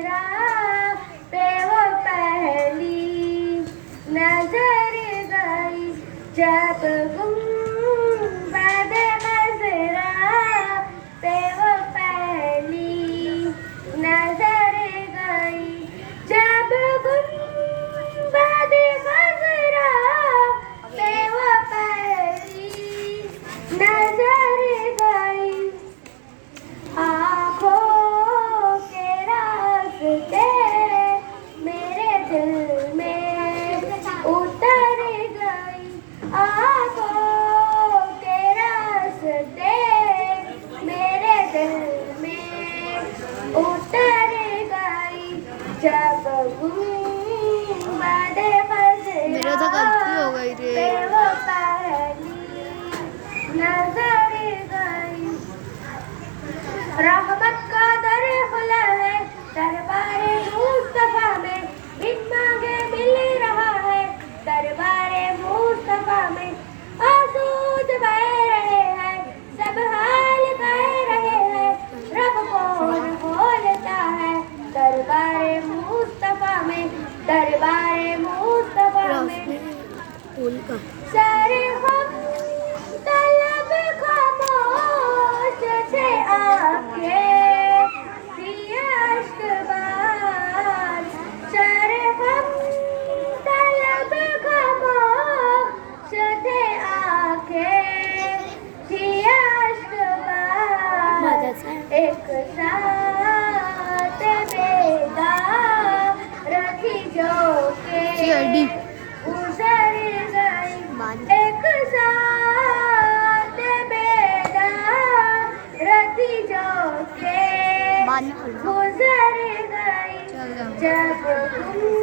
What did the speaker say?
बजरा पे वो पहली नजर गई जब गुंबद बजरा पे वो पहली नजर गई जब गुंबद बजरा पे वो पहली नजर गई आँखों के रास्ते मेरे दिल में उतर गई आँखों के रास्ते मेरे दिल में उतर गई जब गुंबद मेरे तो गलती हो गई रे। पे वो पहली नजर गई रहमत का दर खुला है दरबारे मुस्तफा में बिन मांगे मिल रहा है दरबारे मुस्तफा में आसूद बह रहे हैं सब हाल कह रहे हैं रब कौन बोलता है दरबारे मुस्तफा में दरबारे मुस्तफा में फूल का सारे हम तलब खामोश थे आके दिए अश्कबार सारे हम तलब खामोश थे आके दिए अश्कबार एक साथ बेदार रखी जो के गुजर गई एक साथ बेदार रथी जो के गुजर गई जब तुम